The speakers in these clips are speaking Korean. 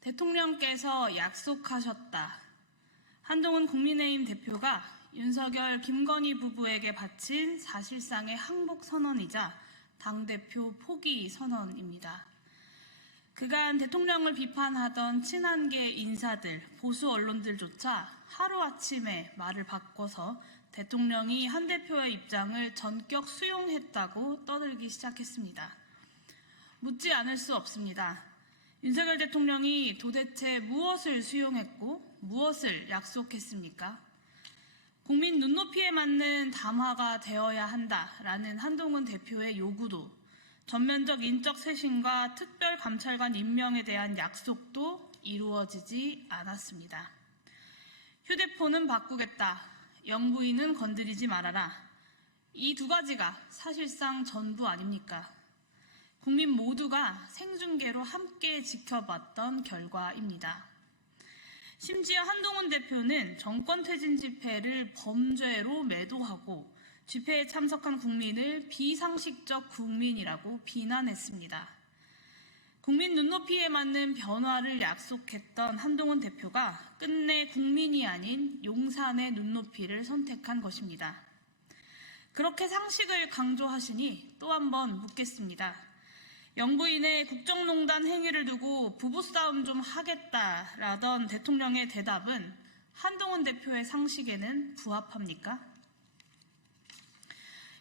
대통령께서 약속하셨다. 한동훈 국민의힘 대표가 윤석열, 김건희 부부에게 바친 사실상의 항복 선언이자 당대표 포기 선언입니다. 그간 대통령을 비판하던 친한계 인사들, 보수 언론들조차 하루아침에 말을 바꿔서 대통령이 한 대표의 입장을 전격 수용했다고 떠들기 시작했습니다. 묻지 않을 수 없습니다. 윤석열 대통령이 도대체 무엇을 수용했고 무엇을 약속했습니까? 국민 눈높이에 맞는 담화가 되어야 한다라는 한동훈 대표의 요구도, 전면적 인적 쇄신과 특별감찰관 임명에 대한 약속도 이루어지지 않았습니다. 휴대폰은 바꾸겠다, 영부인은 건드리지 말아라. 이 두 가지가 사실상 전부 아닙니까? 국민 모두가 생중계로 함께 지켜봤던 결과입니다. 심지어 한동훈 대표는 정권 퇴진 집회를 범죄로 매도하고 집회에 참석한 국민을 비상식적 국민이라고 비난했습니다. 국민 눈높이에 맞는 변화를 약속했던 한동훈 대표가 끝내 국민이 아닌 용산의 눈높이를 선택한 것입니다. 그렇게 상식을 강조하시니 또 한 번 묻겠습니다. 영부인의 국정농단 행위를 두고 부부싸움 좀 하겠다라던 대통령의 대답은 한동훈 대표의 상식에는 부합합니까?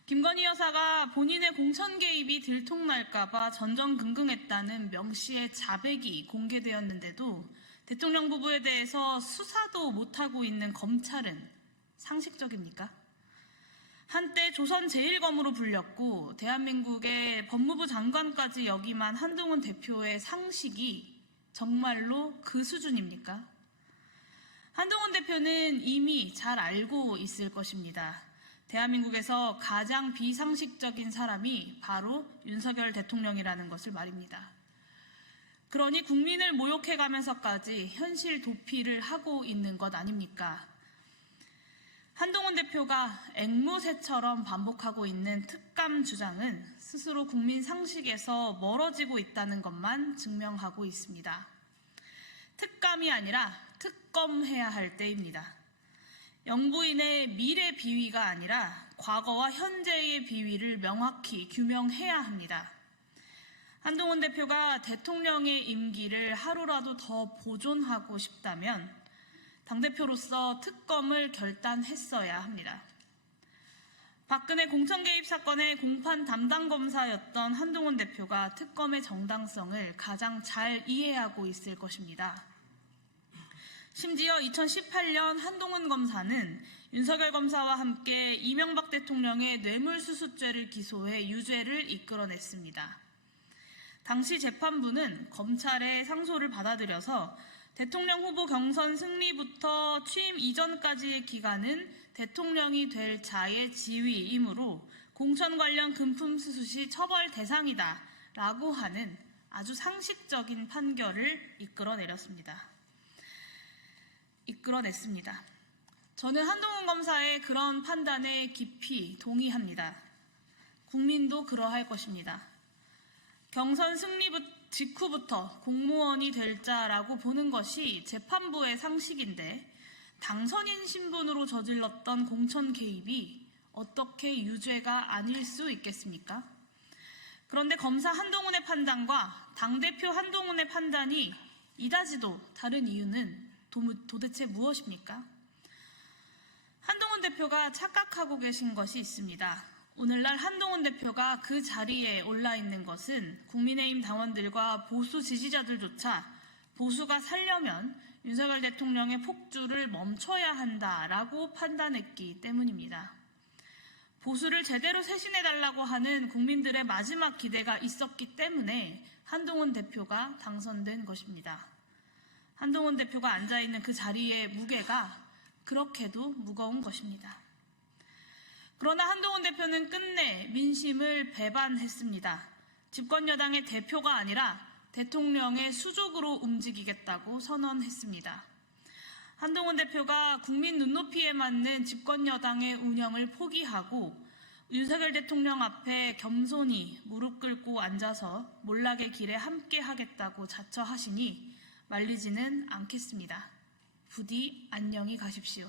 김건희 여사가 본인의 공천 개입이 들통날까봐 전전긍긍했다는 명 씨의 자백이 공개되었는데도 대통령 부부에 대해서 수사도 못하고 있는 검찰은 상식적입니까? 한때 조선 제1검으로 불렸고 대한민국의 법무부 장관까지 역임한 한동훈 대표의 상식이 정말로 그 수준입니까? 한동훈 대표는 이미 잘 알고 있을 것입니다. 대한민국에서 가장 비상식적인 사람이 바로 윤석열 대통령이라는 것을 말입니다. 그러니 국민을 모욕해가면서까지 현실 도피를 하고 있는 것 아닙니까? 한동훈 대표가 앵무새처럼 반복하고 있는 특감 주장은 스스로 국민 상식에서 멀어지고 있다는 것만 증명하고 있습니다. 특감이 아니라 특검해야 할 때입니다. 영부인의 미래 비위가 아니라 과거와 현재의 비위를 명확히 규명해야 합니다. 한동훈 대표가 대통령의 임기를 하루라도 더 보존하고 싶다면 당대표로서 특검을 결단했어야 합니다. 박근혜 공천 개입 사건의 공판 담당 검사였던 한동훈 대표가 특검의 정당성을 가장 잘 이해하고 있을 것입니다. 심지어 2018년 한동훈 검사는 윤석열 검사와 함께 이명박 대통령의 뇌물수수죄를 기소해 유죄를 이끌어냈습니다. 당시 재판부는 검찰의 상소를 받아들여서 대통령 후보 경선 승리부터 취임 이전까지의 기간은 대통령이 될 자의 지위이므로 공천 관련 금품수수 시 처벌 대상이다 라고 하는 아주 상식적인 판결을 이끌어냈습니다. 저는 한동훈 검사의 그런 판단에 깊이 동의합니다. 국민도 그러할 것입니다. 경선 승리 직후부터 공무원이 될 자라고 보는 것이 재판부의 상식인데 당선인 신분으로 저질렀던 공천 개입이 어떻게 유죄가 아닐 수 있겠습니까? 그런데 검사 한동훈의 판단과 당대표 한동훈의 판단이 이다지도 다른 이유는 도대체 무엇입니까? 한동훈 대표가 착각하고 계신 것이 있습니다. 오늘날 한동훈 대표가 그 자리에 올라 있는 것은 국민의힘 당원들과 보수 지지자들조차 보수가 살려면 윤석열 대통령의 폭주를 멈춰야 한다라고 판단했기 때문입니다. 보수를 제대로 쇄신해달라고 하는 국민들의 마지막 기대가 있었기 때문에 한동훈 대표가 당선된 것입니다. 한동훈 대표가 앉아있는 그 자리의 무게가 그렇게도 무거운 것입니다. 그러나 한동훈 대표는 끝내 민심을 배반했습니다. 집권 여당의 대표가 아니라 대통령의 수족으로 움직이겠다고 선언했습니다. 한동훈 대표가 국민 눈높이에 맞는 집권 여당의 운영을 포기하고 윤석열 대통령 앞에 겸손히 무릎 꿇고 앉아서 몰락의 길에 함께 하겠다고 자처하시니 말리지는 않겠습니다. 부디 안녕히 가십시오.